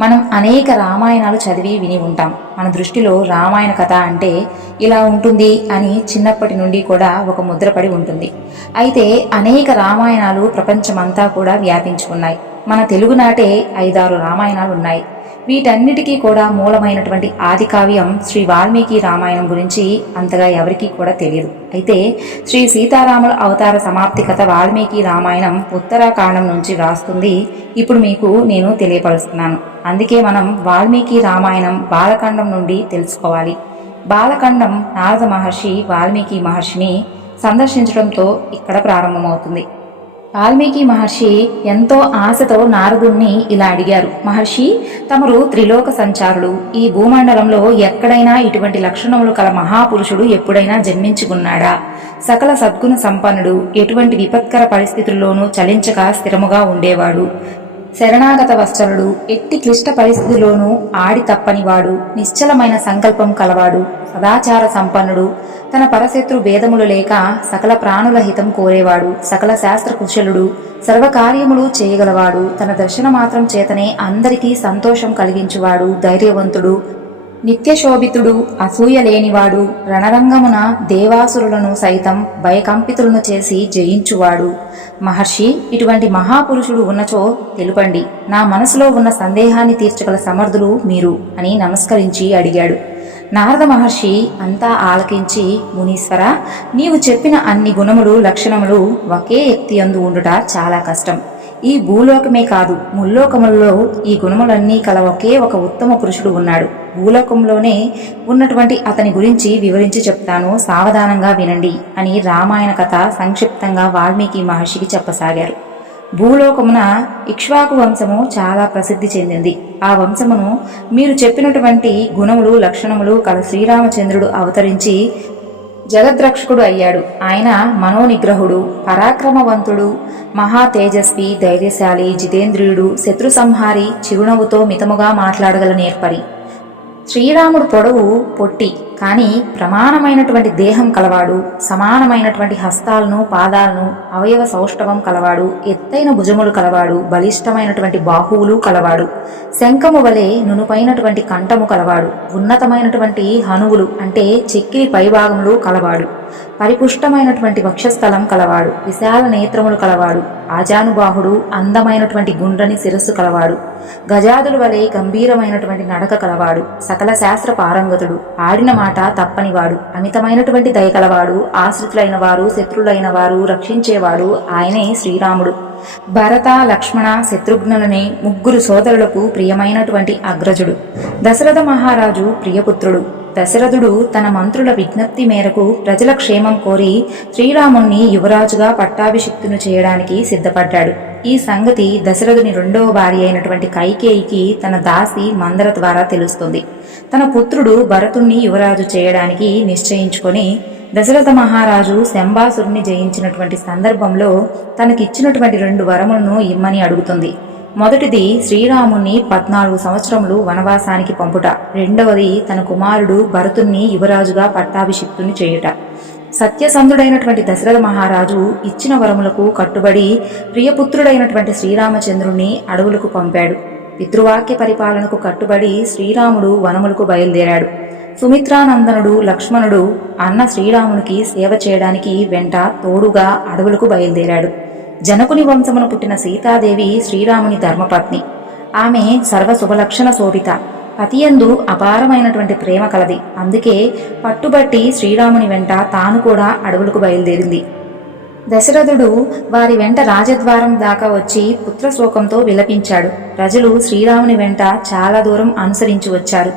మనం అనేక రామాయణాలు చదివి విని ఉంటాం. మన దృష్టిలో రామాయణ కథ అంటే ఇలా ఉంటుంది అని చిన్నప్పటి నుండి కూడా ఒక ముద్రపడి ఉంటుంది. అయితే అనేక రామాయణాలు ప్రపంచమంతా కూడా వ్యాపించుకున్నాయి. మన తెలుగునాటే ఐదారు రామాయణాలు ఉన్నాయి. వీటన్నిటికీ కూడా మూలమైనటువంటి ఆది కావ్యం శ్రీ వాల్మీకి రామాయణం గురించి అంతగా ఎవరికీ కూడా తెలియదు. అయితే శ్రీ సీతారాముల అవతార సమాప్తి కథ వాల్మీకి రామాయణం ఉత్తరాఖండం నుంచి వ్రాస్తుంది. ఇప్పుడు మీకు నేను తెలియపరుస్తున్నాను. అందుకే మనం వాల్మీకి రామాయణం బాలకాండం నుండి తెలుసుకోవాలి. బాలకాండం నారద మహర్షి వాల్మీకి మహర్షిని సందర్శించడంతో ఇక్కడ ప్రారంభమవుతుంది. వాల్మీకి మహర్షి ఎంతో ఆశతో నారదుణ్ణి ఇలా అడిగారు. మహర్షి తమరు త్రిలోక సంచారుడు ఈ భూమండలంలో ఎక్కడైనా ఇటువంటి లక్షణములు కల మహాపురుషుడు ఎప్పుడైనా జన్మించుకున్నాడా? సకల సద్గుణ సంపన్నుడు ఎటువంటి విపత్కర పరిస్థితుల్లోనూ చలించక స్థిరముగా ఉండేవాడు. శరణాగత వస్త్రుడు ఎట్టి క్లిష్ట పరిస్థితిలోనూ ఆడి తప్పనివాడు నిశ్చలమైన సంకల్పం కలవాడు సదాచార సంపన్నుడు. తన పరశత్రు భేదములు లేక సకల ప్రాణుల హితం కోరేవాడు సకల శాస్త్ర కుశలుడు సర్వకార్యములు చేయగలవాడు. తన దర్శన మాత్రం చేతనే అందరికీ సంతోషం కలిగించువాడు ధైర్యవంతుడు. నిత్యశోభితుడు అసూయ లేనివాడు రణరంగమున దేవాసురులను సైతం భయకంపితులను చేసి జయించువాడు. మహర్షి ఇటువంటి మహాపురుషుడు ఉన్నచో తెలుపండి. నా మనసులో ఉన్న సందేహాన్ని తీర్చగల సమర్థులు మీరు అని నమస్కరించి అడిగాడు. నారద మహర్షి అంతా ఆలకించి మునీశ్వర నీవు చెప్పిన అన్ని గుణములు లక్షణములు ఒకే వ్యక్తి అందు ఉండుట చాలా కష్టం. ఈ భూలోకమే కాదు ముల్లోకములలో ఈ గుణములన్నీ కల ఒకే ఒక ఉత్తమ పురుషుడు ఉన్నాడు. భూలోకంలోనే ఉన్నటువంటి అతని గురించి వివరించి చెప్తాను సావధానంగా వినండి అని రామాయణ కథ సంక్షిప్తంగా వాల్మీకి మహర్షికి చెప్పసాగారు. భూలోకమున ఇక్ష్వాకు వంశము చాలా ప్రసిద్ధి చెందింది. ఆ వంశమును మీరు చెప్పినటువంటి గుణములు లక్షణములు కల శ్రీరామచంద్రుడు అవతరించి జగద్రక్షకుడు అయ్యాడు. ఆయన మనోనిగ్రహుడు పరాక్రమవంతుడు మహా తేజస్వి ధైర్యశాలి జితేంద్రియుడు శత్రు సంహారి చిరునవ్వుతో మితముగా మాట్లాడగల నేర్పరి శ్రీరాముడు పొడవు పొట్టి. కానీ ప్రమాణమైనటువంటి దేహం కలవాడు సమానమైనటువంటి హస్తాలను పాదాలను అవయవ సౌష్ఠవం కలవాడు ఎత్తైన భుజములు కలవాడు బలిష్టమైనటువంటి బాహువులు కలవాడు శంఖము వలె నునుపైనటువంటి కంఠము కలవాడు ఉన్నతమైనటువంటి హనువులు అంటే చెక్కిలి పైభాగములు కలవాడు పరిపుష్టమైనటువంటి వక్షస్థలం కలవాడు విశాల నేత్రములు కలవాడు ఆజానుబాహుడు అందమైనటువంటి గుండ్రని శిరస్సు కలవాడు గజాదుల వలె గంభీరమైనటువంటి నడక కలవాడు సకల శాస్త్ర పారంగతుడు ఆడిన మాట తప్పనివాడు. అమితమైనటువంటి దయ కలవాడు ఆశ్రితులైన వారు శత్రులైన వారు రక్షించేవాడు ఆయనే శ్రీరాముడు. భరత లక్ష్మణ శత్రుఘ్నులనే ముగ్గురు సోదరులకు ప్రియమైనటువంటి అగ్రజుడు. దశరథ మహారాజు ప్రియపుత్రుడు. దశరథుడు తన మంత్రుల విజ్ఞప్తి మేరకు ప్రజల క్షేమం కోరి శ్రీరాముణ్ణి యువరాజుగా పట్టాభిషిక్తును చేయడానికి సిద్ధపడ్డాడు. ఈ సంగతి దశరథుని రెండవ భార్య అయినటువంటి కైకేయికి తన దాసి మందర ద్వారా తెలుస్తుంది. తన పుత్రుడు భరతుణ్ణి యువరాజు చేయడానికి నిశ్చయించుకొని దశరథ మహారాజు శంబాసురుణ్ణి జయించినటువంటి సందర్భంలో తనకిచ్చినటువంటి రెండు వరములను ఇమ్మని అడుగుతుంది. మొదటిది శ్రీరాముణ్ణి పద్నాలుగు సంవత్సరములు వనవాసానికి పంపుట. రెండవది తన కుమారుడు భరతుణ్ణి యువరాజుగా పట్టాభిషిక్తుని చేయుట. సత్యసంధుడైనటువంటి దశరథ మహారాజు ఇచ్చిన వరములకు కట్టుబడి ప్రియపుత్రుడైనటువంటి శ్రీరామచంద్రుణ్ణి అడవులకు పంపాడు. పితృవాక్య పరిపాలనకు కట్టుబడి శ్రీరాముడు వనములకు బయలుదేరాడు. సుమిత్రానందనుడు లక్ష్మణుడు అన్న శ్రీరామునికి సేవ చేయడానికి వెంట తోడుగా అడవులకు బయలుదేరాడు. జనకుని వంశమును పుట్టిన సీతాదేవి శ్రీరాముని ధర్మపత్ని. ఆమె సర్వ శుభలక్షణ శోభిత. పతియందు అపారమైనటువంటి ప్రేమ కలది. అందుకే పట్టుబట్టి శ్రీరాముని వెంట తాను కూడా అడవులకు బయలుదేరింది. దశరథుడు వారి వెంట రాజద్వారం దాకా వచ్చి పుత్రశోకంతో విలపించాడు. ప్రజలు శ్రీరాముని వెంట చాలా దూరం అనుసరించి వచ్చారు.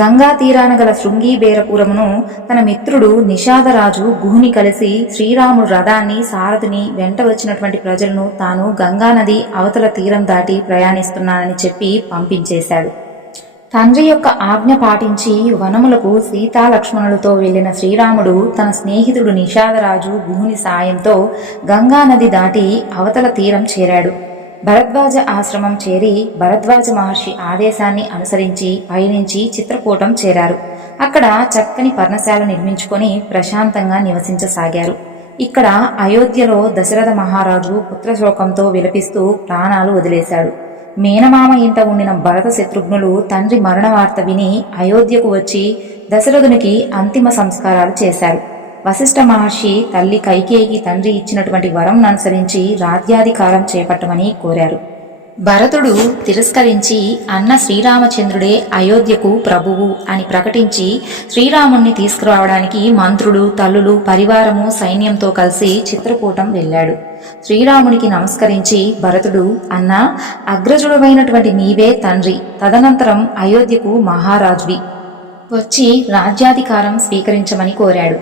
గంగా తీరాన గల శృంగి బేరపురమును తన మిత్రుడు నిషాదరాజు గుహుని కలిసి శ్రీరాముడు రథాన్ని సారథిని వెంట వచ్చినటువంటి ప్రజలను తాను గంగానది అవతల తీరం దాటి ప్రయాణిస్తున్నానని చెప్పి పంపించేశాడు. తండ్రి యొక్క ఆజ్ఞ పాటించి వనములకు సీతా లక్ష్మణులతో వెళ్ళిన శ్రీరాముడు తన స్నేహితుడు నిషాదరాజు గుహుని సాయంతో గంగానది దాటి అవతల తీరం చేరాడు. భరద్వాజ ఆశ్రమం చేరి భరద్వాజ మహర్షి ఆదేశాన్ని అనుసరించి పయనించి చిత్రకూటం చేరారు. అక్కడ చక్కని పర్ణశాల నిర్మించుకొని ప్రశాంతంగా నివసించసాగారు. ఇక్కడ అయోధ్యలో దశరథ మహారాజు పుత్రశోకంతో విలపిస్తూ ప్రాణాలు వదిలేశాడు. మేనమామ ఇంట ఉండిన భరత శత్రుఘ్నులు తండ్రి మరణ వార్త విని అయోధ్యకు వచ్చి దశరథునికి అంతిమ సంస్కారాలు చేశారు. వశిష్ఠ మహర్షి తల్లి కైకేయికి తండ్రి ఇచ్చినటువంటి వరం అనుసరించి రాజ్యాధికారం చేపట్టమని కోరారు. భరతుడు తిరస్కరించి అన్న శ్రీరామచంద్రుడే అయోధ్యకు ప్రభువు అని ప్రకటించి శ్రీరాముణ్ణి తీసుకురావడానికి మంత్రులు తల్లులు పరివారము సైన్యంతో కలిసి చిత్రకూటం వెళ్ళాడు. శ్రీరామునికి నమస్కరించి భరతుడు అన్న అగ్రజుడమైనటువంటి నీవే తండ్రి. తదనంతరం అయోధ్యకు మహారాజువి. వచ్చి రాజ్యాధికారం స్వీకరించమని కోరాడు.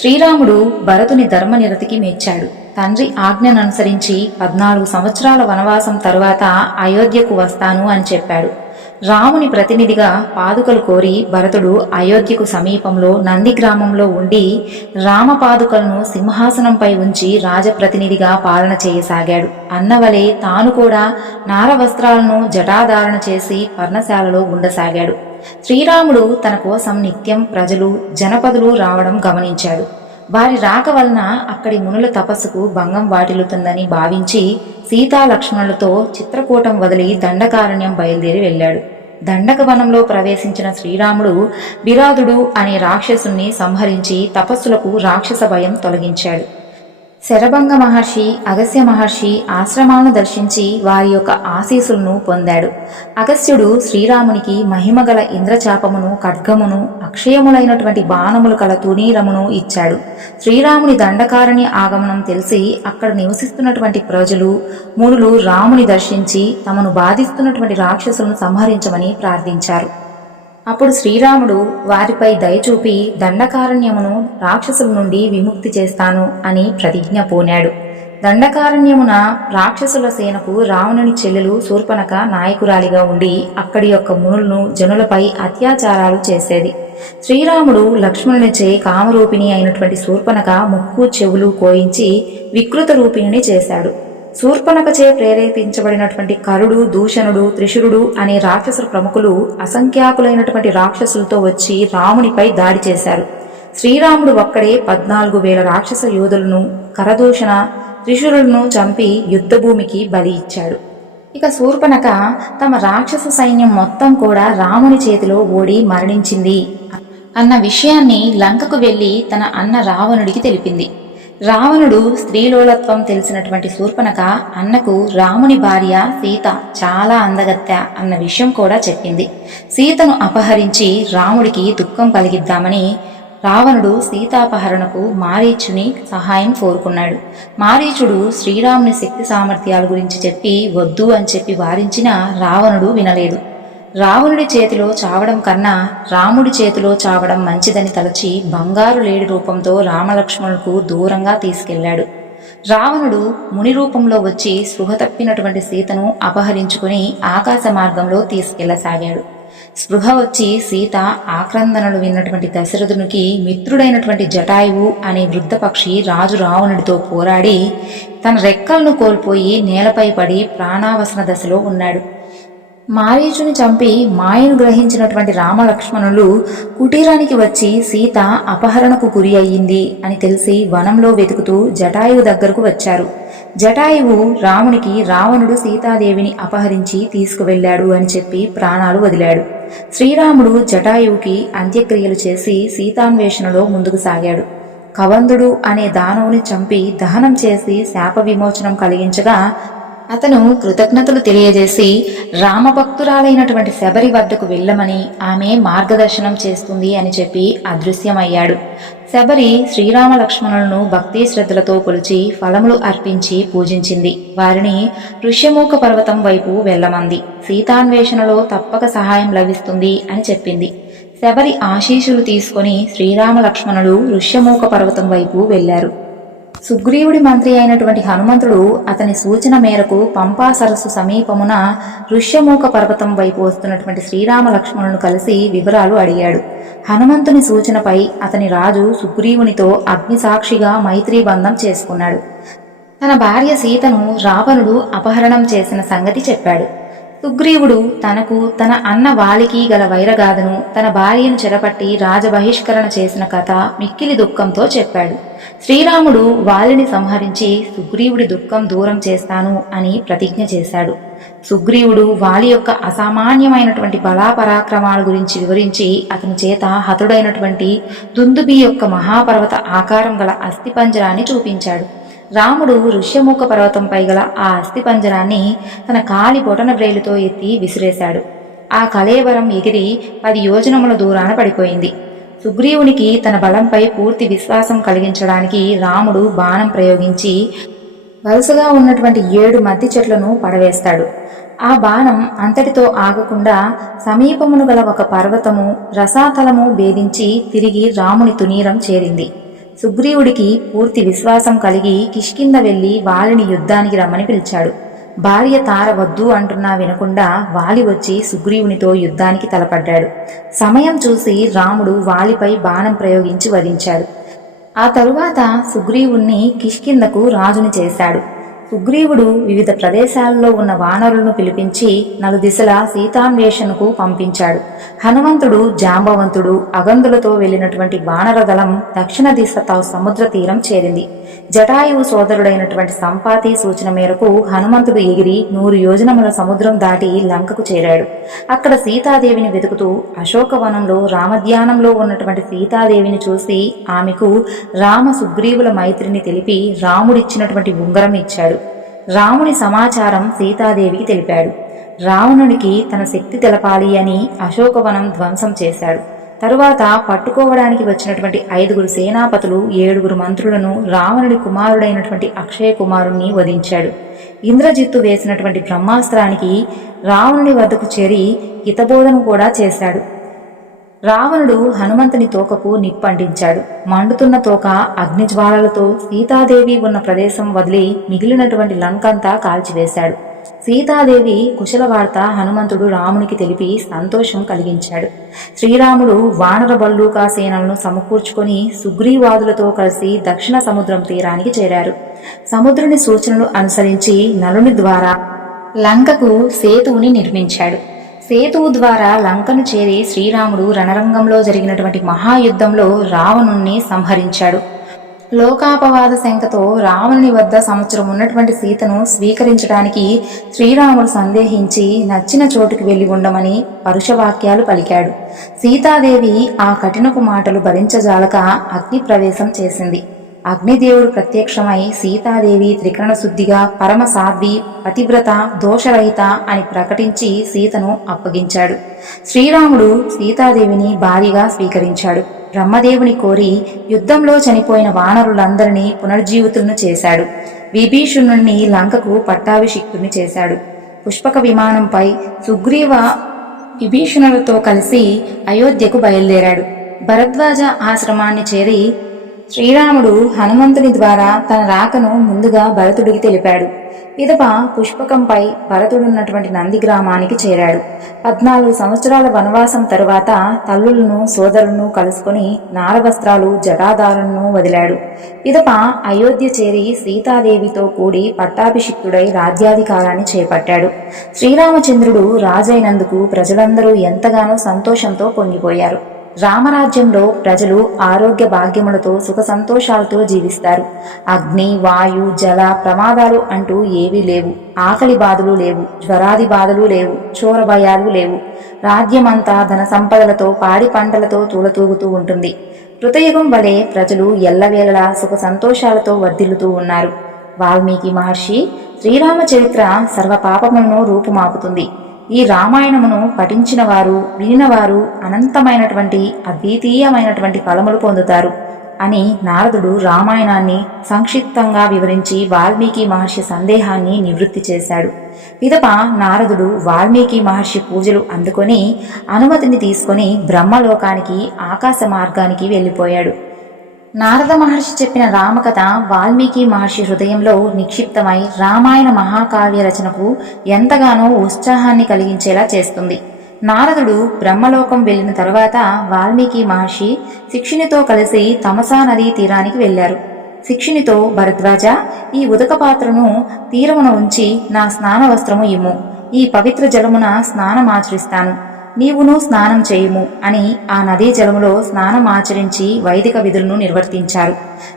శ్రీరాముడు భరతుని ధర్మనిరతికి మెచ్చాడు. తండ్రి ఆజ్ఞను అనుసరించి పద్నాలుగు సంవత్సరాల వనవాసం తరువాత అయోధ్యకు వస్తాను అని చెప్పాడు. రాముని ప్రతినిధిగా పాదుకలు కోరి భరతుడు అయోధ్యకు సమీపంలో నంది గ్రామంలో ఉండి రామ పాదుకలను సింహాసనంపై ఉంచి రాజప్రతినిధిగా పాలన చేయసాగాడు. అన్నవలే తాను కూడా నార వస్త్రాలను జటాధారణ చేసి పర్ణశాలలో ఉండసాగాడు. శ్రీరాముడు తన కోసం నిత్యం ప్రజలు జనపదులు రావడం గమనించాడు. వారి రాక వలన అక్కడి మునుల తపస్సుకు భంగం వాటిల్లుతుందని భావించి సీతా లక్ష్మణులతో చిత్రకూటం వదిలి దండకారణ్యం బయలుదేరి వెళ్ళాడు. దండకవనంలో ప్రవేశించిన శ్రీరాముడు విరాధుడు అనే రాక్షసుణ్ణి సంహరించి తపస్సులకు రాక్షస భయం తొలగించాడు. శరభంగ మహర్షి అగస్య మహర్షి ఆశ్రమాలను దర్శించి వారి యొక్క ఆశీస్సులను పొందాడు. అగస్యుడు శ్రీరామునికి మహిమగల ఇంద్రచాపమును ఖడ్గమును అక్షయములైనటువంటి బాణములు కల తునీరమును ఇచ్చాడు. శ్రీరాముని దండకారణి ఆగమనం తెలిసి అక్కడ నివసిస్తున్నటువంటి ప్రజలు మునులు రాముని దర్శించి తమను బాధిస్తున్నటువంటి రాక్షసులను సంహరించమని ప్రార్థించారు. అప్పుడు శ్రీరాముడు వారిపై దయచూపి దండకారణ్యమును రాక్షసుల నుండి విముక్తి చేస్తాను అని ప్రతిజ్ఞ పూనాడు. దండకారణ్యమున రాక్షసుల సేనకు రావణుని చెల్లెలు శూర్పణక నాయకురాలిగా ఉండి అక్కడి యొక్క మునులను జనులపై అత్యాచారాలు చేసేది. శ్రీరాముడు లక్ష్మణునిచే కామరూపిణి అయినటువంటి శూర్పణక ముక్కు చెవులు కోయించి వికృత రూపిణిని చేశాడు. శూర్పణకచే ప్రేరేపించబడినటువంటి కరుడు దూషణుడు త్రిశురుడు అనే రాక్షసుల ప్రముఖులు అసంఖ్యాకులైనటువంటి రాక్షసులతో వచ్చి రామునిపై దాడి చేశారు. శ్రీరాముడు ఒక్కడే పద్నాలుగు వేల రాక్షస యోధులను కరదూషణ త్రిశురులను చంపి యుద్ధభూమికి బలి ఇచ్చాడు. ఇక శూర్పణక తమ రాక్షస సైన్యం మొత్తం కూడా రాముని చేతిలో ఓడి మరణించింది అన్న విషయాన్ని లంకకు వెళ్ళి తన అన్న రావణుడికి తెలిపింది. రావణుడు స్త్రీలోలత్వం తెలిసినటువంటి శూర్పణక అన్నకు రాముని భార్య సీత చాలా అందగత్య అన్న విషయం కూడా చెప్పింది. సీతను అపహరించి రాముడికి దుఃఖం కలిగిద్దామని రావణుడు సీతాపహరణకు మారీచుని సహాయం కోరుకున్నాడు. మారీచుడు శ్రీరాముని శక్తి సామర్థ్యాల గురించి చెప్పి వద్దు అని చెప్పి వారించినా రావణుడు వినలేదు. రావణుడి చేతిలో చావడం కన్నా రాముడి చేతిలో చావడం మంచిదని తలచి బంగారు లేడి రూపంతో రామలక్ష్మణులకు దూరంగా తీసుకెళ్ళాడు. రావణుడు ముని రూపంలో వచ్చి స్పృహ తప్పినటువంటి సీతను అపహరించుకుని ఆకాశ మార్గంలో తీసుకెళ్ళసాగాడు. స్పృహ వచ్చి సీత ఆక్రందనలు విన్నటువంటి దశరథునికి మిత్రుడైనటువంటి జటాయువు అనే వృద్ధపక్షి రాజు రావణుడితో పోరాడి తన రెక్కలను కోల్పోయి నేలపై పడి ప్రాణావసన దశలో ఉన్నాడు. మారీచుని చంపి మాయను గ్రహించినటువంటి రామలక్ష్మణులు కుటీరానికి వచ్చి సీత అపహరణకు గురి అయ్యింది అని తెలిసి వనంలో వెతుకుతూ జటాయువు దగ్గరకు వచ్చారు. జటాయువు రామునికి రావణుడు సీతాదేవిని అపహరించి తీసుకువెళ్ళాడు అని చెప్పి ప్రాణాలు వదిలాడు. శ్రీరాముడు జటాయువుకి అంత్యక్రియలు చేసి సీతాన్వేషణలో ముందుకు సాగాడు. కవందుడు అనే దానవుని చంపి దహనం చేసి శాప విమోచనం కలిగించగా అతను కృతజ్ఞతలు తెలియజేసి రామభక్తురాలైనటువంటి శబరి వద్దకు వెళ్ళమని ఆమె మార్గదర్శనం చేస్తుంది అని చెప్పి అదృశ్యమయ్యాడు. శబరి శ్రీరామ లక్ష్మణులను భక్తి శ్రద్ధలతో కొలిచి ఫలములు అర్పించి పూజించింది. వారిని ఋష్యమూక పర్వతం వైపు వెళ్ళమంది. సీతాన్వేషణలో తప్పక సహాయం లభిస్తుంది అని చెప్పింది. శబరి ఆశీషులు తీసుకొని శ్రీరామ లక్ష్మణులు ఋష్యమూక పర్వతం వైపు వెళ్ళారు. సుగ్రీవుడి మంత్రి అయినటువంటి హనుమంతుడు అతని సూచన మేరకు పంపా సరస్సు సమీపమున ఋష్యమూక పర్వతం వైపు వస్తున్నటువంటి శ్రీరామ లక్ష్మణులను కలిసి వివరాలు అడిగాడు. హనుమంతుని సూచనపై అతని రాజు సుగ్రీవునితో అగ్నిసాక్షిగా మైత్రీ బంధం చేసుకున్నాడు. తన భార్య సీతను రావణుడు అపహరణం చేసిన సంగతి చెప్పాడు. సుగ్రీవుడు తనకు తన అన్న వాలికి గల వైరగాథను తన భార్యను చెరపట్టి రాజబహిష్కరణ చేసిన కథ మిక్కిలి దుఃఖంతో చెప్పాడు. శ్రీరాముడు వాలిని సంహరించి సుగ్రీవుడి దుఃఖం దూరం చేస్తాను అని ప్రతిజ్ఞ చేశాడు. సుగ్రీవుడు వాలి యొక్క అసామాన్యమైనటువంటి బలాపరాక్రమాల గురించి వివరించి అతని చేత హతుడైనటువంటి దుందుబి యొక్క మహాపర్వత ఆకారం గల అస్థిపంజరాన్ని చూపించాడు. రాముడు ఋష్యముఖ పర్వతంపై గల ఆ అస్థిపంజరాన్ని తన కాలి బొటన బ్రేలుతో ఎత్తి విసిరేశాడు. ఆ కళేవరం ఎగిరి పది యోజనముల దూరాన పడిపోయింది. సుగ్రీవునికి తన బలంపై పూర్తి విశ్వాసం కలిగించడానికి రాముడు బాణం ప్రయోగించి వరుసగా ఉన్నటువంటి ఏడు మద్ది చెట్లను పడవేస్తాడు. ఆ బాణం అంతటితో ఆగకుండా సమీపమును గల ఒక పర్వతము రసాతలము భేదించి తిరిగి రాముని తునీరం చేరింది. సుగ్రీవుడికి పూర్తి విశ్వాసం కలిగి కిష్కింద వెళ్ళి వాలిని యుద్ధానికి రమ్మని పిలిచాడు. భార్య తార వద్దు అంటున్నా వినకుండా వాలి వచ్చి సుగ్రీవునితో యుద్ధానికి తలపడ్డాడు. సమయం చూసి రాముడు వాలిపై బాణం ప్రయోగించి వధించాడు. ఆ తరువాత సుగ్రీవుణ్ణి కిష్కిందకు రాజుని చేశాడు. సుగ్రీవుడు వివిధ ప్రదేశాల్లో ఉన్న వానరులను పిలిపించి నలుదిశల సీతాన్వేషణకు పంపించాడు. హనుమంతుడు జాంబవంతుడు అగందులతో వెళ్ళినటువంటి వానర దళం దక్షిణ దిశ సముద్ర తీరం చేరింది. జటాయువు సోదరుడైనటువంటి సంపాతి సూచన మేరకు హనుమంతుడు ఎగిరి నూరు యోజనముల సముద్రం దాటి లంకకు చేరాడు. అక్కడ సీతాదేవిని వెతుకుతూ అశోకవనంలో రామధ్యానంలో ఉన్నటువంటి సీతాదేవిని చూసి ఆమెకు రామ సుగ్రీవుల మైత్రిని తెలిపి రాముడిచ్చినటువంటి ఉంగరం ఇచ్చాడు. రాముని సమాచారం సీతాదేవికి తెలిపాడు. రావణుడికి తన శక్తి తెలపాలి అని అశోకవనం ధ్వంసం చేశాడు. తరువాత పట్టుకోవడానికి వచ్చినటువంటి ఐదుగురు సేనాపతులు ఏడుగురు మంత్రులను రావణుడి కుమారుడైనటువంటి అక్షయ కుమారుణ్ణి వధించాడు. ఇంద్రజిత్తు వేసినటువంటి బ్రహ్మాస్త్రానికి రావణుని వద్దకు చేరి హితబోధను కూడా చేశాడు. రావణుడు హనుమంతుని తోకకు నిప్పంటించాడు. మండుతున్న తోక అగ్నిజ్వాలలతో సీతాదేవి ఉన్న ప్రదేశం వదిలి మిగిలినటువంటి లంకంతా కాల్చివేశాడు. సీతాదేవి కుశల వార్త హనుమంతుడు రామునికి తెలిపి సంతోషం కలిగించాడు. శ్రీరాముడు వానర బల్లూకా సేనలను సమకూర్చుకొని సుగ్రీవాదులతో కలిసి దక్షిణ సముద్రం తీరానికి చేరారు. సముద్రుని సూచనలు అనుసరించి నలుని ద్వారా లంకకు సేతువుని నిర్మించాడు. సేతువు ద్వారా లంకను చేరి శ్రీరాముడు రణరంగంలో జరిగినటువంటి మహాయుద్ధంలో రావణుణ్ణి సంహరించాడు. లోకాపవాద శంకతో రావణుని వద్ద సంవత్సరం ఉన్నటువంటి సీతను స్వీకరించడానికి శ్రీరాముడు సందేహించి నచ్చిన చోటుకి వెళ్ళి ఉండమని పరుషవాక్యాలు పలికాడు. సీతాదేవి ఆ కఠినపు మాటలు భరించజాలక అగ్ని ప్రవేశం చేసింది. అగ్నిదేవుడు ప్రత్యక్షమై సీతాదేవి త్రికరణ శుద్ధిగా పరమ సాధ్వి పతివ్రత దోషరహిత అని ప్రకటించి సీతను అప్పగించాడు. శ్రీరాముడు సీతాదేవిని భార్యగా స్వీకరించాడు. బ్రహ్మదేవుని కోరి యుద్ధంలో చనిపోయిన వానరులందరినీ పునర్జీవితులను చేశాడు. విభీషణుణ్ణి లంకకు పట్టాభిషిక్తుని చేశాడు. పుష్పక విమానంపై సుగ్రీవ విభీషణులతో కలిసి అయోధ్యకు బయలుదేరాడు. భరద్వాజ ఆశ్రమాన్ని చేరి శ్రీరాముడు హనుమంతుని ద్వారా తన రాకను ముందుగా భరతుడికి తెలిపాడు. పిదప పుష్పకంపై భరతుడున్నటువంటి నంది గ్రామానికి చేరాడు. పద్నాలుగు సంవత్సరాల వనవాసం తరువాత తల్లులను సోదరులను కలుసుకొని నారవస్త్రాలు జటాదారులను వదిలాడు. పిదప అయోధ్య చేరి సీతాదేవితో కూడి పట్టాభిషిక్తుడై రాజ్యాధికారాన్ని చేపట్టాడు. శ్రీరామచంద్రుడు రాజైనందుకు ప్రజలందరూ ఎంతగానో సంతోషంతో పొంగిపోయారు. రామరాజ్యంలో ప్రజలు ఆరోగ్య భాగ్యములతో సుఖ సంతోషాలతో జీవిస్తారు. అగ్ని వాయు జల ప్రమాదాలు అంటూ ఏవీ లేవు. ఆకలి బాధలు లేవు జ్వరాది బాధలు లేవు చోర భయాలు లేవు. రాజ్యమంతా ధన సంపదలతో పాడి పంటలతో తూలతూగుతూ ఉంటుంది. కృతయుగం వలె ప్రజలు ఎల్లవేళలా సుఖ సంతోషాలతో వర్ధిల్లుతూ ఉన్నారు. వాల్మీకి మహర్షి శ్రీరామ చరిత్ర సర్వ పాపములను రూపుమాపుతుంది. ఈ రామాయణమును పఠించిన వారు వినినవారు అనంతమైనటువంటి అద్వితీయమైనటువంటి ఫలములు పొందుతారు అని నారదుడు రామాయణాన్ని సంక్షిప్తంగా వివరించి వాల్మీకి మహర్షి సందేహాన్ని నివృత్తి చేశాడు. పిదప నారదుడు వాల్మీకి మహర్షి పూజలు అందుకొని అనుమతిని తీసుకొని బ్రహ్మలోకానికి ఆకాశ మార్గానికి వెళ్ళిపోయాడు. నారద మహర్షి చెప్పిన రామకథ వాల్మీకి మహర్షి హృదయంలో నిక్షిప్తమై రామాయణ మహాకావ్య రచనకు ఎంతగానో ఉత్సాహాన్ని కలిగించేలా చేస్తుంది. నారదుడు బ్రహ్మలోకం వెళ్ళిన తరువాత వాల్మీకి మహర్షి శిక్షునితో కలిసి తమసా నదీ తీరానికి వెళ్ళారు శిక్షునితో భరద్వాజ ఈ ఉదక పాత్రను తీరమున ఉంచి నా స్నాన వస్త్రము ఇమ్ము. ఈ పవిత్ర జలమున స్నానమాచరిస్తాను. నీవును స్నానం చేయుము అని ఆ నదీ జలములో స్నానం ఆచరించి వైదిక విధులను నిర్వర్తించారు.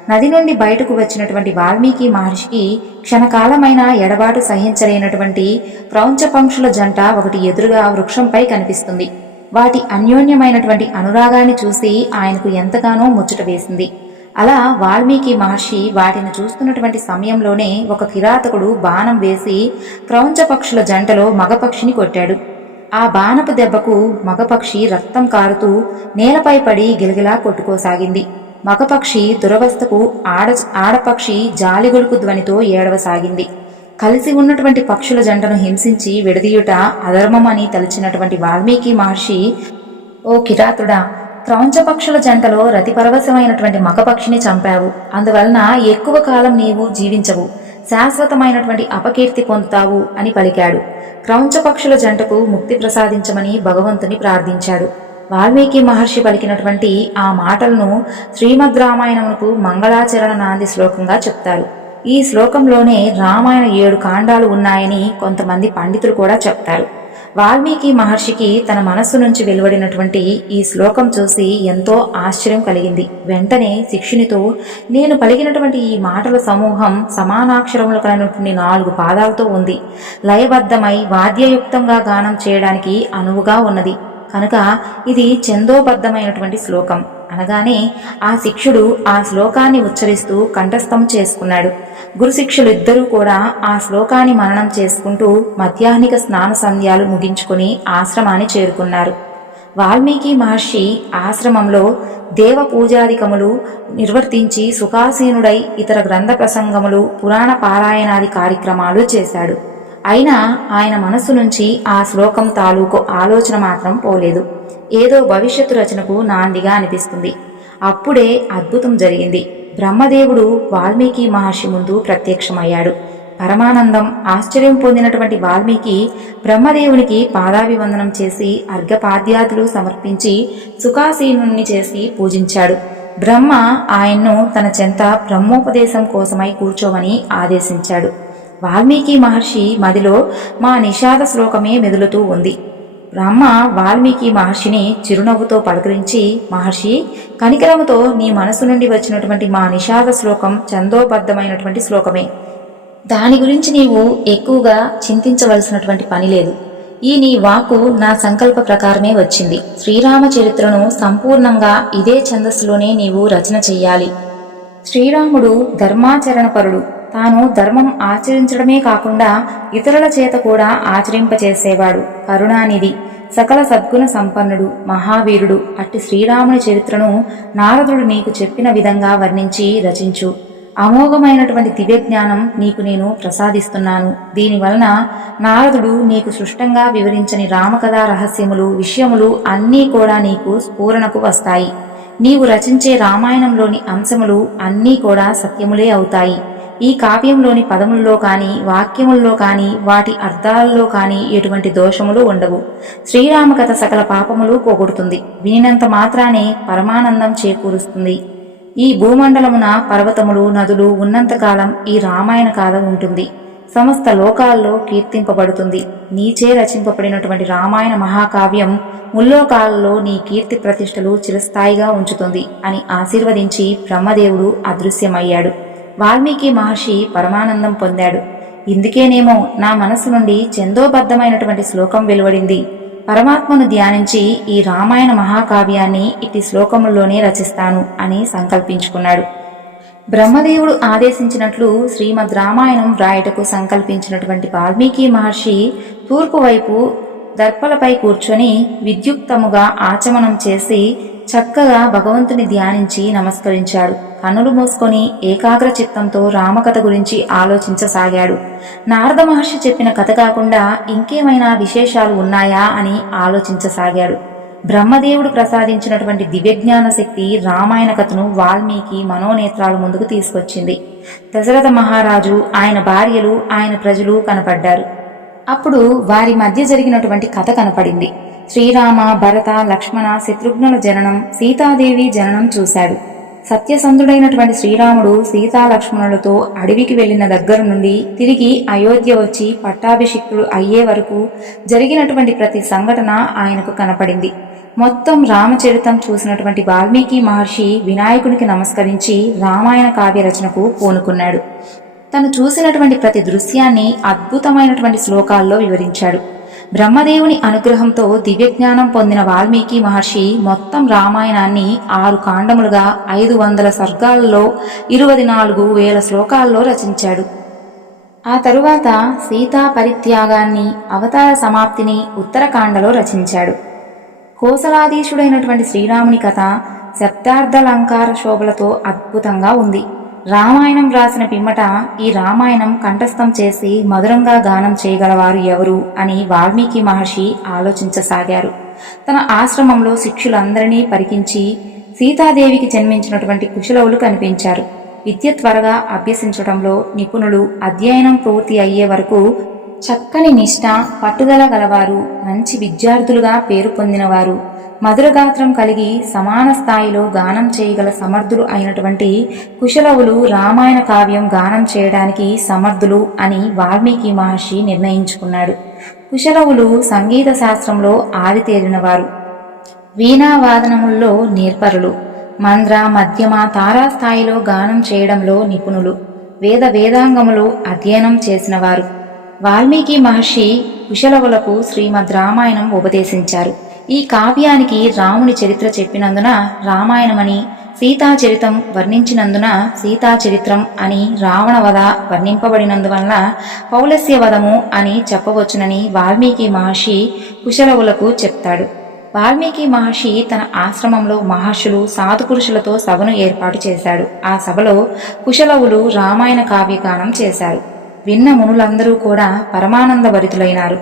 నది నుండి బయటకు వచ్చినటువంటి వాల్మీకి మహర్షికి క్షణకాలమైన ఎడబాటు సహించలేనటువంటి ప్రౌంచ పంక్షుల జంట ఒకటి ఎదురుగా వృక్షంపై కనిపిస్తుంది. వాటి అన్యోన్యమైనటువంటి అనురాగాన్ని చూసి ఆయనకు ఎంతగానో ముచ్చట వేసింది. అలా వాల్మీకి మహర్షి వాటిని చూస్తున్నటువంటి సమయంలోనే ఒక కిరాతకుడు బాణం వేసి క్రౌంచ పక్షుల జంటలో మగపక్షిని కొట్టాడు. ఆ బాణపు దెబ్బకు మగపక్షి రక్తం కారుతూ నేలపై పడి గిలగిలా కొట్టుకోసాగింది. మగపక్షి దురవస్థకు ఆడ ఆడపక్షి జాలిగొలుకు ధ్వనితో ఏడవసాగింది. కలిసి ఉన్నటువంటి పక్షుల జంటను హింసించి విడదీయుట అధర్మమని తలిచినటువంటి వాల్మీకి మహర్షి ఓ కిరాతుడా క్రౌంచ పక్షుల జంటలో రతిపరవశమైనటువంటి మగపక్షిని చంపావు. అందువలన ఎక్కువ కాలం నీవు జీవించవు. శాశ్వతమైనటువంటి అపకీర్తి పొందుతావు అని పలికాడు. క్రౌంచపక్షుల జంటకు ముక్తి ప్రసాదించమని భగవంతుని ప్రార్థించాడు. వాల్మీకి మహర్షి పలికినటువంటి ఆ మాటలను శ్రీమద్ రామాయణమునకు మంగళాచరణ నాంది శ్లోకంగా చెప్తారు. ఈ శ్లోకంలోనే రామాయణ ఏడు కాండాలు ఉన్నాయని కొంతమంది పండితులు కూడా చెప్తారు. వాల్మీకి మహర్షికి తన మనస్సు నుంచి వెలువడినటువంటి ఈ శ్లోకం చూసి ఎంతో ఆశ్చర్యం కలిగింది. వెంటనే శిక్షునితో నేను పలిగినటువంటి ఈ మాటల సమూహం సమానాక్షరములు కలిగినటువంటి నాలుగు పాదాలతో ఉంది. లయబద్ధమై వాద్యయుక్తంగా గానం చేయడానికి అనువుగా ఉన్నది. కనుక ఇది చందోబద్ధమైనటువంటి శ్లోకం. అనగానే ఆ శిక్షుడు ఆ శ్లోకాన్ని ఉచ్చరిస్తూ కంఠస్థం చేసుకున్నాడు. గురు శిక్షులిద్దరూ కూడా ఆ శ్లోకాన్ని మననం చేసుకుంటూ మధ్యాహ్నిక స్నాన సంధ్యాలు ముగించుకుని ఆశ్రమాన్ని చేరుకున్నారు. వాల్మీకి మహర్షి ఆశ్రమంలో దేవ పూజాధికములు నిర్వర్తించి సుఖాసీనుడై ఇతర గ్రంథ ప్రసంగములు పురాణ పారాయణాది కార్యక్రమాలు చేశాడు. అయినా ఆయన మనస్సు నుంచి ఆ శ్లోకం తాలూకు ఆలోచన మాత్రం పోలేదు. ఏదో భవిష్యత్తు రచనకు నాందిగా అనిపిస్తుంది. అప్పుడే అద్భుతం జరిగింది. బ్రహ్మదేవుడు వాల్మీకి మహర్షి ముందు ప్రత్యక్షమయ్యాడు. పరమానందం ఆశ్చర్యం పొందినటువంటి వాల్మీకి బ్రహ్మదేవునికి పాదాభివందనం చేసి అర్ఘపాద్యాదులు సమర్పించి సుఖాసీనుణ్ణి చేసి పూజించాడు. బ్రహ్మ ఆయన్ను తన చెంత బ్రహ్మోపదేశం కోసమై కూర్చోమని ఆదేశించాడు. వాల్మీకి మహర్షి మదిలో మా నిషాద శ్లోకమే మెదులుతూ ఉంది. బ్రహ్మ వాల్మీకి మహర్షిని చిరునవ్వుతో పలకరించి మహర్షి కనికరముతో నీ మనసు నుండి వచ్చినటువంటి మా నిషాద శ్లోకం చందోబద్ధమైనటువంటి శ్లోకమే. దాని గురించి నీవు ఎక్కువగా చింతించవలసినటువంటి పని లేదు. ఈ నీ వాకు నా సంకల్ప ప్రకారమే వచ్చింది. శ్రీరామ చరిత్రను సంపూర్ణంగా ఇదే ఛందస్సులోనే నీవు రచన చెయ్యాలి. శ్రీరాముడు ధర్మాచరణపరుడు. తాను ధర్మం ఆచరించడమే కాకుండా ఇతరుల చేత కూడా ఆచరింపచేసేవాడు కరుణానిధి సకల సద్గుణ సంపన్నుడు మహావీరుడు అట్టి శ్రీరాముని చరిత్రను నారదుడు నీకు చెప్పిన విధంగా వర్ణించి రచించు. అమోఘమైనటువంటి దివ్య జ్ఞానం నీకు నేను ప్రసాదిస్తున్నాను. దీనివలన నారదుడు నీకు సృష్టంగా వివరించని రామకథా రహస్యములు విషయములు అన్నీ కూడా నీకు స్ఫూరణకు వస్తాయి. నీవు రచించే రామాయణంలోని అంశములు అన్నీ కూడా సత్యములే అవుతాయి. ఈ కావ్యంలోని పదముల్లో కానీ వాక్యముల్లో కానీ వాటి అర్థాలలో కానీ ఎటువంటి దోషములు ఉండవు. శ్రీరామకథ సకల పాపములు పోగొడుతుంది. వినినంత మాత్రానే పరమానందం చేకూరుస్తుంది. ఈ భూమండలమున పర్వతములు నదులు ఉన్నంతకాలం ఈ రామాయణ గాథ ఉంటుంది. సమస్త లోకాల్లో కీర్తింపబడుతుంది. నీచే రచింపబడినటువంటి రామాయణ మహాకావ్యం ముల్లోకాలలో నీ కీర్తి ప్రతిష్టలు చిరస్థాయిగా ఉంచుతుంది అని ఆశీర్వదించి బ్రహ్మదేవుడు అదృశ్యమయ్యాడు. వాల్మీకి మహర్షి పరమానందం పొందాడు. ఇందుకేనేమో నా మనసు నుండి చందోబద్ధమైనటువంటి శ్లోకం వెలువడింది. పరమాత్మను ధ్యానించి ఈ రామాయణ మహాకావ్యాన్ని ఇట్టి శ్లోకముల్లోనే రచిస్తాను అని సంకల్పించుకున్నాడు. బ్రహ్మదేవుడు ఆదేశించినట్లు శ్రీమద్ రామాయణం వ్రాయటకు సంకల్పించినటువంటి వాల్మీకి మహర్షి తూర్పు వైపు దర్పలపై కూర్చొని విద్యుక్తముగా ఆచమనం చేసి చక్కగా భగవంతుని ధ్యానించి నమస్కరించాడు. కన్నులు మూసుకొని ఏకాగ్ర చిత్తంతో రామకథ గురించి ఆలోచించసాగాడు. నారద మహర్షి చెప్పిన కథ కాకుండా ఇంకేమైనా విశేషాలు ఉన్నాయా అని ఆలోచించసాగాడు. బ్రహ్మదేవుడు ప్రసాదించినటువంటి దివ్యజ్ఞాన శక్తి రామాయణ కథను వాల్మీకి మనోనేత్రాల ముందుకు తీసుకొచ్చింది. దశరథ మహారాజు ఆయన భార్యలు ఆయన ప్రజలు కనపడ్డారు. అప్పుడు వారి మధ్య జరిగినటువంటి కథ కనపడింది. శ్రీరామ భరత లక్ష్మణ శత్రుఘ్నుల జననం సీతాదేవి జననం చూశాడు. సత్యసంధుడైనటువంటి శ్రీరాముడు సీతా లక్ష్మణులతో అడవికి వెళ్ళిన దగ్గర నుండి తిరిగి అయోధ్య వచ్చి పట్టాభిషిక్తుడు అయ్యే వరకు జరిగినటువంటి ప్రతి సంఘటన ఆయనకు కనపడింది. మొత్తం రామచరితం చూసినటువంటి వాల్మీకి మహర్షి వినాయకునికి నమస్కరించి రామాయణ కావ్య రచనకు పూనుకున్నాడు. తను చూసినటువంటి ప్రతి దృశ్యాన్ని అద్భుతమైనటువంటి శ్లోకాల్లో వివరించాడు. బ్రహ్మదేవుని అనుగ్రహంతో దివ్యజ్ఞానం పొందిన వాల్మీకి మహర్షి మొత్తం రామాయణాన్ని ఆరు కాండములుగా ఐదు వందల సర్గాల్లో ఇరవై నాలుగు వేల శ్లోకాల్లో రచించాడు. ఆ తరువాత సీతా పరిత్యాగాన్ని అవతార సమాప్తిని ఉత్తరకాండలో రచించాడు. కోసలాధీశుడైనటువంటి శ్రీరాముని కథ శబ్దార్థలంకార శోభలతో అద్భుతంగా ఉంది. రామాయణం రాసిన పిమ్మట ఈ రామాయణం కంఠస్థం చేసి మధురంగా గానం చేయగలవారు ఎవరు అని వాల్మీకి మహర్షి ఆలోచించసాగారు. తన ఆశ్రమంలో శిక్షులందరినీ పరికించి సీతాదేవికి జన్మించినటువంటి కుశలవులు కనిపించారు. విద్య త్వరగా అభ్యసించడంలో నిపుణులు అధ్యయనం పూర్తి అయ్యే వరకు చక్కని నిష్ఠ పట్టుదల గలవారు మంచి విద్యార్థులుగా పేరు పొందినవారు. మధురగాత్రం కలిగి సమాన స్థాయిలో గానం చేయగల సమర్థులు అయినటువంటి కుశలవులు రామాయణ కావ్యం గానం చేయడానికి సమర్థులు అని వాల్మీకి మహర్షి నిర్ణయించుకున్నాడు. కుశలవులు సంగీత శాస్త్రంలో ఆరితేరినవారు. వీణావాదనముల్లో నేర్పరులు. మంద్ర మధ్యమ తారాస్థాయిలో గానం చేయడంలో నిపుణులు. వేద వేదాంగములు అధ్యయనం చేసినవారు. వాల్మీకి మహర్షి కుశలవులకు శ్రీమద్ రామాయణం ఉపదేశించారు. ఈ కావ్యానికి రాముని చరిత్ర చెప్పినందున రామాయణమని సీతాచరితం వర్ణించినందున సీతా చరిత్రం అని రావణవధ వర్ణింపబడినందువల్ల పౌలస్య వధము అని చెప్పవచ్చునని వాల్మీకి మహర్షి కుశలవులకు చెప్తాడు. వాల్మీకి మహర్షి తన ఆశ్రమంలో మహర్షులు సాధుపురుషులతో సభను ఏర్పాటు చేశాడు. ఆ సభలో కుశలవులు రామాయణ కావ్యగానం చేశారు. విన్న మునులందరూ కూడా పరమానంద భరితులైనారు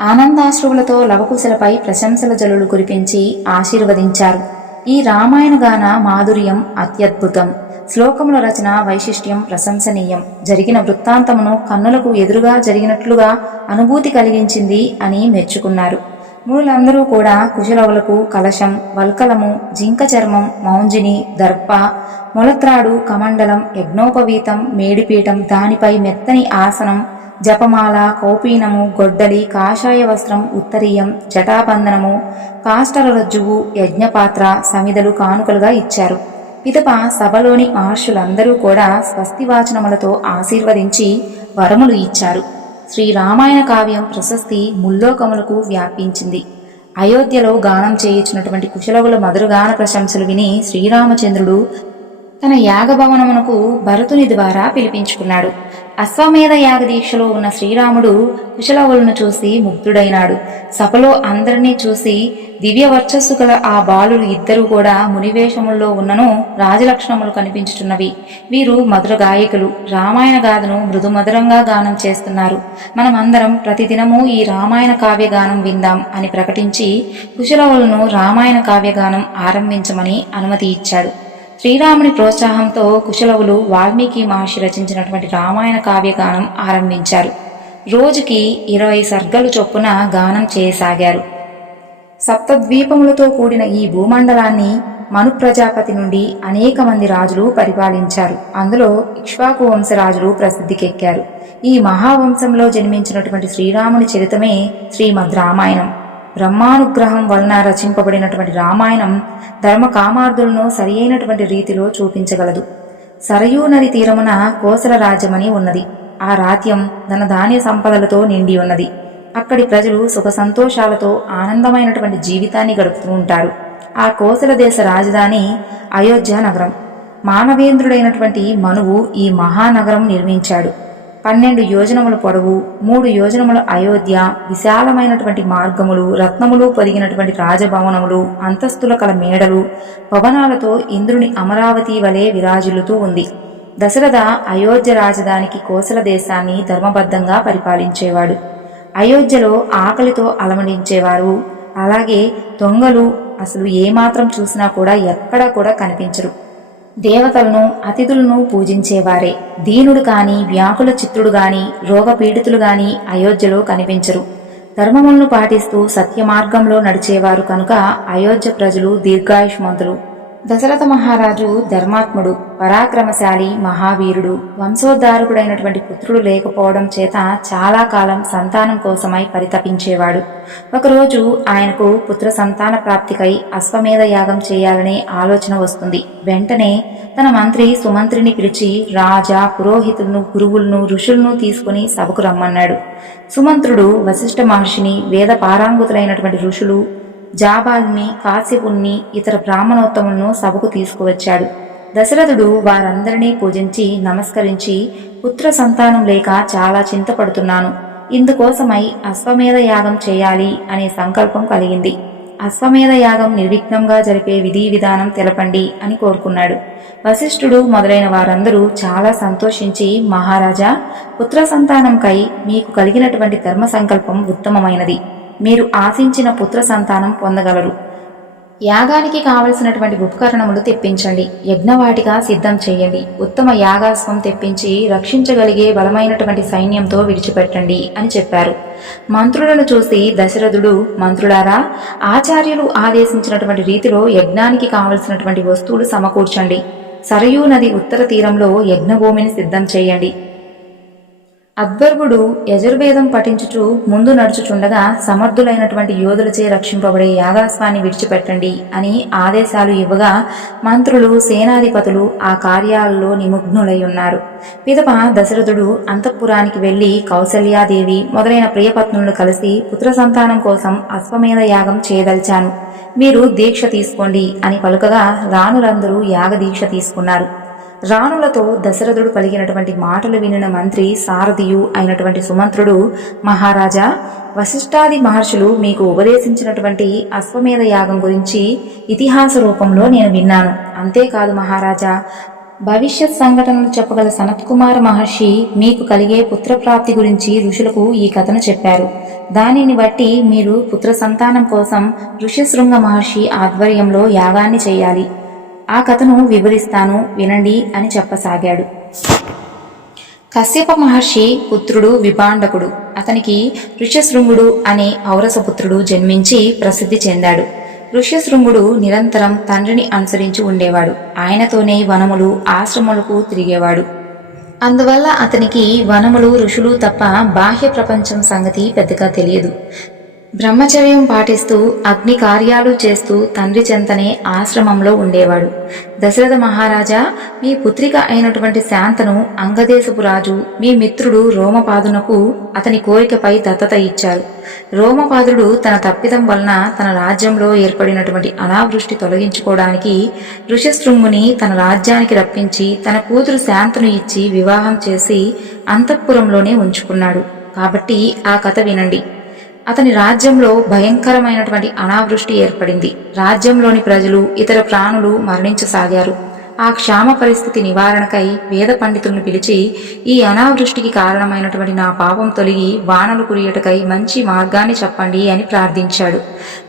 ఆనందాశ్రువులతో లవకుశలపై ప్రశంసల జలులు కురిపించి ఆశీర్వదించారు. ఈ రామాయణ గాన మాధుర్యం అత్యద్భుతం. శ్లోకముల రచన వైశిష్ట్యం ప్రశంసనీయం. జరిగిన వృత్తాంతమును కన్నులకు ఎదురుగా జరిగినట్లుగా అనుభూతి కలిగించింది అని మెచ్చుకున్నారు. మునులందరూ కూడా కుశలవులకు కలశం వల్కలము జింక చర్మం మౌంజిని దర్ప మొలత్రాడు కమండలం యజ్ఞోపవీతం మేడిపీఠం దానిపై మెత్తని ఆసనం జపమాల కౌపీనము గొడ్డలి కాషాయ వస్త్రం ఉత్తరీయం జటాబంధనము కాష్టల రజ్జువు యజ్ఞపాత్ర సమిదలు కానుకలుగా ఇచ్చారు. పిదప సభలోని మహర్షులందరూ కూడా స్వస్తివాచనములతో ఆశీర్వదించి వరములు ఇచ్చారు. శ్రీ రామాయణ కావ్యం ప్రశస్తి ముల్లోకములకు వ్యాపించింది. అయోధ్యలో గానం చేయించినటువంటి కుశలవుల మధురగాన ప్రశంసలు విని శ్రీరామచంద్రుడు తన యాగభవనమునకు భరతుని ద్వారా పిలిపించుకున్నాడు. అశ్వమేధ యాగ దీక్షలో ఉన్న శ్రీరాముడు కుశలవులను చూసి ముగ్ధుడైనాడు. సభలో అందరినీ చూసి దివ్య వర్చస్సు గల ఆ బాలులు ఇద్దరు కూడా మునివేషముల్లో ఉన్నను రాజలక్షణములు కనిపించుచున్నవి. వీరు మధుర గాయకులు. రామాయణ గాథను మృదుమధురంగా గానం చేస్తున్నారు. మనమందరం ప్రతిదినము ఈ రామాయణ కావ్యగానం విందాం అని ప్రకటించి కుశలవులను రామాయణ కావ్యగానం ఆరంభించమని అనుమతి ఇచ్చాడు. శ్రీరాముని ప్రోత్సాహంతో కుశలవులు వాల్మీకి మహర్షి రచించినటువంటి రామాయణ కావ్యగానం ఆరంభించారు. రోజుకి ఇరవై సర్గలు చొప్పున గానం చేయసాగారు. సప్తద్వీపములతో కూడిన ఈ భూమండలాన్ని మను ప్రజాపతి నుండి అనేక మంది రాజులు పరిపాలించారు. అందులో ఇక్ష్వాకు వంశరాజులు ప్రసిద్ధికెక్కారు. ఈ మహావంశంలో జన్మించినటువంటి శ్రీరాముని చరితమే శ్రీమద్ రామాయణం. బ్రహ్మానుగ్రహం వలన రచింపబడినటువంటి రామాయణం ధర్మ కామార్థులను సరియైనటువంటి రీతిలో చూపించగలదు. సరయూ నది తీరమున కోసల రాజ్యమని ఉన్నది. ఆ రాజ్యం తన ధాన్య సంపదలతో నిండి ఉన్నది. అక్కడి ప్రజలు సుఖ సంతోషాలతో ఆనందమైనటువంటి జీవితాన్ని గడుపుతూ ఉంటారు. ఆ కోసల దేశ రాజధాని అయోధ్య నగరం. మానవేంద్రుడైనటువంటి మనువు ఈ మహానగరం నిర్మించాడు. పన్నెండు యోజనముల పొడవు మూడు యోజనముల అయోధ్య విశాలమైనటువంటి మార్గములు రత్నములు పొదిగినటువంటి రాజభవనములు అంతస్తుల కల మేడలు భవనాలతో ఇంద్రుని అమరావతి వలె విరాజిల్లుతూ ఉంది. దశరథ అయోధ్య రాజధానికి కోసల దేశాన్ని ధర్మబద్ధంగా పరిపాలించేవాడు. అయోధ్యలో ఆకలితో అలమడించేవారు అలాగే దొంగలు అసలు ఏమాత్రం చూసినా కూడా ఎక్కడా కూడా కనిపించరు. దేవతలను అతిథులను పూజించేవారే. దీనుడు కాని వ్యాకుల చిత్రుడు గాని రోగపీడితులు గాని అయోధ్యలో కనిపించరు. ధర్మములను పాటిస్తూ సత్య మార్గంలో నడిచేవారు కనుక అయోధ్య ప్రజలు దీర్ఘాయుష్మంతులు. దశరథ మహారాజు ధర్మాత్ముడు పరాక్రమశాలి మహావీరుడు వంశోద్ధారకుడైనటువంటి పుత్రుడు లేకపోవడం చేత చాలా కాలం సంతానం కోసమై పరితపించేవాడు. ఒకరోజు ఆయనకు పుత్ర సంతాన ప్రాప్తికై అశ్వమేధ యాగం చేయాలనే ఆలోచన వస్తుంది. వెంటనే తన మంత్రి సుమంత్రిని పిలిచి రాజా పురోహితులను గురువులను ఋషులను తీసుకుని సభకు రమ్మన్నాడు. సుమంత్రుడు వశిష్ఠ మహర్షిని వేద పారాంగుతులైనటువంటి ఋషులు జాబాల్ని కాశ్యపుణ్ణి ఇతర బ్రాహ్మణోత్తములను సభకు తీసుకువచ్చాడు. దశరథుడు వారందరినీ పూజించి నమస్కరించి పుత్ర సంతానం లేక చాలా చింతపడుతున్నాను. ఇందుకోసమై అశ్వమేధ యాగం చేయాలి అనే సంకల్పం కలిగింది. అశ్వమేధ యాగం నిర్విఘ్నంగా జరిపే విధి విధానం తెలపండి అని కోరుకున్నాడు. వశిష్ఠుడు మొదలైన వారందరూ చాలా సంతోషించి మహారాజా పుత్ర సంతానంకై మీకు కలిగినటువంటి ధర్మ సంకల్పం ఉత్తమమైనది. మీరు ఆశించిన పుత్ర సంతానం పొందగలరు. యాగానికి కావలసినటువంటి ఉపకరణములు తెప్పించండి. యజ్ఞవాటిగా సిద్ధం చేయండి. ఉత్తమ యాగాస్వం తెప్పించి రక్షించగలిగే బలమైనటువంటి సైన్యంతో విడిచిపెట్టండి అని చెప్పారు. మంత్రులను చూసి దశరథుడు మంత్రులారా ఆచార్యులు ఆదేశించినటువంటి రీతిలో యజ్ఞానికి కావలసినటువంటి వస్తువులు సమకూర్చండి. సరయూ నది ఉత్తర తీరంలో యజ్ఞభూమిని సిద్ధం చేయండి. అద్భర్వుడు యజుర్వేదం పఠించుచు ముందు నడుచుచుండగా సమర్థులైనటువంటి యోధులచే రక్షింపబడే యాగాస్వాన్ని విడిచిపెట్టండి అని ఆదేశాలు ఇవ్వగా మంత్రులు సేనాధిపతులు ఆ కార్యాలలో నిమగ్నులై ఉన్నారు పిదప దశరథుడు అంతఃపురానికి వెళ్ళి కౌసల్యాదేవి మొదలైన ప్రియపత్నులను కలిసి పుత్ర సంతానం కోసం అశ్వమేధ యాగం చేయదలిచాను. మీరు దీక్ష తీసుకోండి అని పలుకగా రాణులందరూ యాగ దీక్ష తీసుకున్నారు. రాణులతో దశరథుడు పలికినటువంటి మాటలు వినిన మంత్రి సారథియు అయినటువంటి సుమంత్రుడు మహారాజా వశిష్ఠాది మహర్షులు మీకు ఉపదేశించినటువంటి అశ్వమేధ యాగం గురించి ఇతిహాస రూపంలో నేను విన్నాను. అంతేకాదు మహారాజా భవిష్యత్ సంఘటనలు చెప్పగల సనత్కుమార మహర్షి మీకు కలిగే పుత్రప్రాప్తి గురించి ఋషులకు ఈ కథను చెప్పారు. దానిని బట్టి మీరు పుత్ర సంతానం కోసం ఋష్యశృంగ మహర్షి ఆధ్వర్యంలో యాగాన్ని చేయాలి. ఆ కథను వివరిస్తాను వినండి అని చెప్పసాగాడు. కశ్యప మహర్షి పుత్రుడు విభాండకుడు. అతనికి ఋష్యశృంగుడు అనే ఔరసపుత్రుడు జన్మించి ప్రసిద్ధి చెందాడు. ఋష్యశృంగుడు నిరంతరం తండ్రిని అనుసరించి ఉండేవాడు. ఆయనతోనే వనములు ఆశ్రములకు తిరిగేవాడు. అందువల్ల అతనికి వనములు ఋషులు తప్ప బాహ్య ప్రపంచం సంగతి పెద్దగా తెలియదు. బ్రహ్మచర్యం పాటిస్తూ అగ్ని కార్యాలు చేస్తూ తండ్రి చెంతనే ఆశ్రమంలో ఉండేవాడు. దశరథ మహారాజా మీ పుత్రిక అయినటువంటి శాంతను అంగదేశపు రాజు మీ మిత్రుడు రోమపాదునకు అతని కోరికపై దత్తత ఇచ్చారు. రోమపాదుడు తన తప్పిదం వలన తన రాజ్యంలో ఏర్పడినటువంటి అనావృష్టి తొలగించుకోవడానికి ఋషశృంగుని తన రాజ్యానికి రప్పించి తన కూతురు శాంతను ఇచ్చి వివాహం చేసి అంతఃపురంలోనే ఉంచుకున్నాడు. కాబట్టి ఆ కథ వినండి. అతని రాజ్యంలో భయంకరమైనటువంటి అనావృష్టి ఏర్పడింది. రాజ్యంలోని ప్రజలు ఇతర ప్రాణులు మరణించసాగారు. ఆ క్షామ పరిస్థితి నివారణకై వేద పండితులను పిలిచి ఈ అనావృష్టికి కారణమైనటువంటి నా పాపం తొలగి వానలు కురియటకై మంచి మార్గాన్ని చెప్పండి అని ప్రార్థించాడు.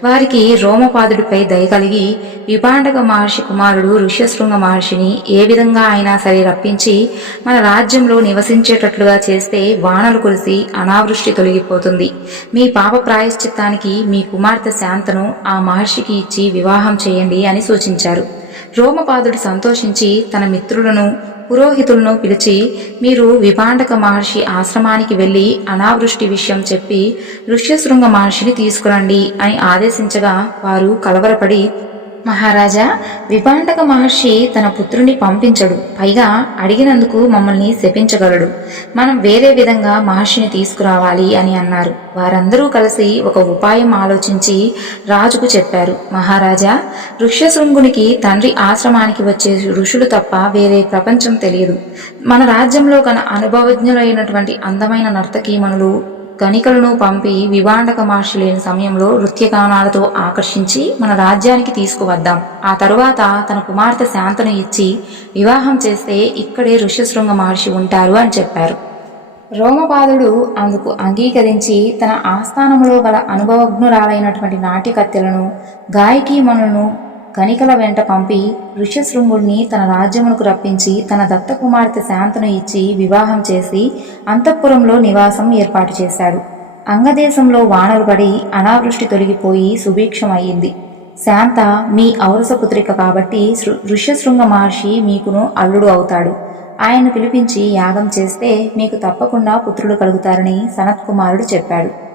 వారికి రోమపాదుడిపై దయ కలిగి విపాండక మహర్షి కుమారుడు ఋష్యశృంగ మహర్షిని ఏ విధంగా అయినా సరే రప్పించి మన రాజ్యంలో నివసించేటట్లుగా చేస్తే వానలు కురిసి అనావృష్టి తొలగిపోతుంది. మీ పాప ప్రాయశ్చిత్తానికి మీ కుమార్తె శాంతను ఆ మహర్షికి ఇచ్చి వివాహం చేయండి అని సూచించారు. రోమపాదుడు సంతోషించి తన మిత్రులను పురోహితులను పిలిచి మీరు విభాండక మహర్షి ఆశ్రమానికి వెళ్ళి అనావృష్టి విషయం చెప్పి ఋష్యశృంగ మహర్షిని తీసుకురండి అని ఆదేశించగా వారు కలవరపడి మహారాజా విపాండక మహర్షి తన పుత్రుని పంపించడు. పైగా అడిగినందుకు మమ్మల్ని శపించగలడు. మనం వేరే విధంగా మహర్షిని తీసుకురావాలి అని అన్నారు. వారందరూ కలిసి ఒక ఉపాయం ఆలోచించి రాజుకు చెప్పారు. మహారాజా ఋష్యశృంగునికి తండ్రి ఆశ్రమానికి వచ్చే ఋషులు తప్ప వేరే ప్రపంచం తెలియదు. మన రాజ్యంలో గన అనుభవజ్ఞులైనటువంటి అందమైన నర్తకీమణులు కణికలను పంపి వివాండక మహర్షి లేని సమయంలో నృత్యగానాలతో ఆకర్షించి మన రాజ్యానికి తీసుకువద్దాం. ఆ తరువాత తన కుమార్తె శాంతను ఇచ్చి వివాహం చేస్తే ఇక్కడే ఋష్యశృంగ మహర్షి ఉంటారు అని చెప్పారు. రోమపాదుడు అందుకు అంగీకరించి తన ఆస్థానంలో గల అనుభవజ్ఞురాలైనటువంటి నాట్యకత్తెలను గాయకీమణులను కణికల వెంట పంపి ఋష్యశృంగుడిని తన రాజ్యమునకు రప్పించి తన దత్త కుమార్తె శాంతను ఇచ్చి వివాహం చేసి అంతఃపురంలో నివాసం ఏర్పాటు చేశాడు. అంగదేశంలో వానలు పడి అనావృష్టి తొలగిపోయి సుభిక్షమయ్యింది. శాంత మీ ఔరస పుత్రిక కాబట్టి ఋష్యశృంగ మహర్షి మీకును అల్లుడు అవుతాడు. ఆయన్ను పిలిపించి యాగం చేస్తే మీకు తప్పకుండా పుత్రులు కలుగుతారని సనత్ కుమారుడు చెప్పాడు.